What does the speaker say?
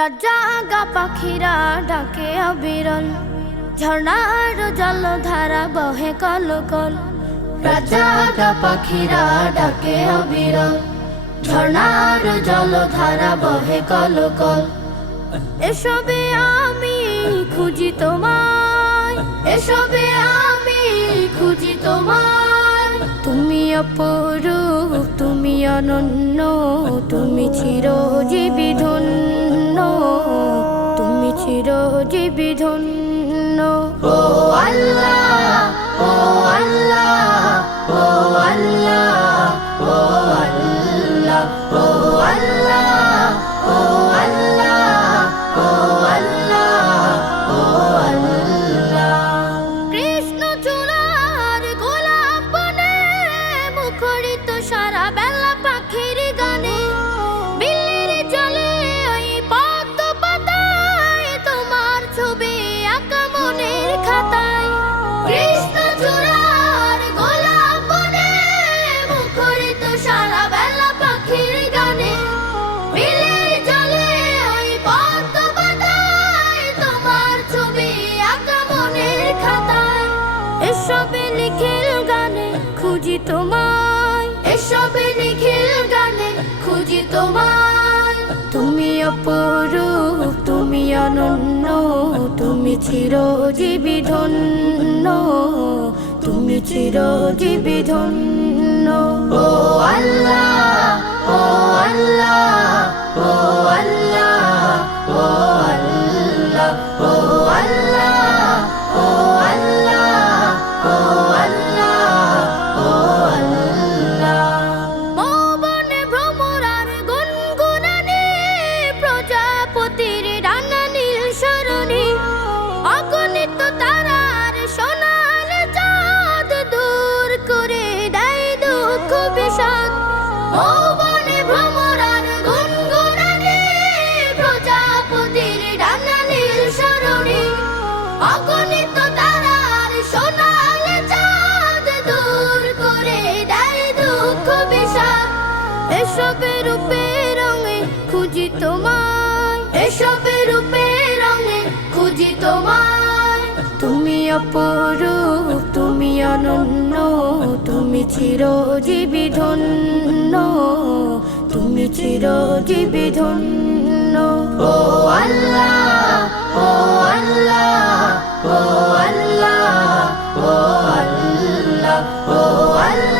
রাজাগা পাখিরা ডাকে অবিরল ঝর্ণার জল ধারা বহে কল কল রাজাগা পাখিরা ডাকে অবিরল ঝর্ণার জল ধারা বহে কল কল এসবে আমি খুঁজি তোমায়। এসবে আমি খুঁজি তোমায়। তুমি অপরূপ, তুমি অনন্য, তুমি চিরজীবী তুমি চিরজীবী ধন্য ও আল্লাহ ও আল্লাহ ও আল্লাহ ও আল্লাহ ও আল্লাহ। নিখিল গানে খুঁজি তোমায়। এসবে নিখিল গানে খুঁজি তোমায়। তুমি অপরূপ তুমি অনন্য তুমি চিরজীবী ধন্য তুমি চিরজীবী ধন্য। এসবে রূপে রঙে খুঁজি তোমায়। এসবে রূপে তোমায়। তুমি অপরূপ তুমি অনন্য। তুমি চিরজীবী ধন্য, তুমি চিরজীবী ধন্য। ও আল্লাহ ও আল্লাহ ও আল্লাহ ও আল্লাহ ও আল্লাহ।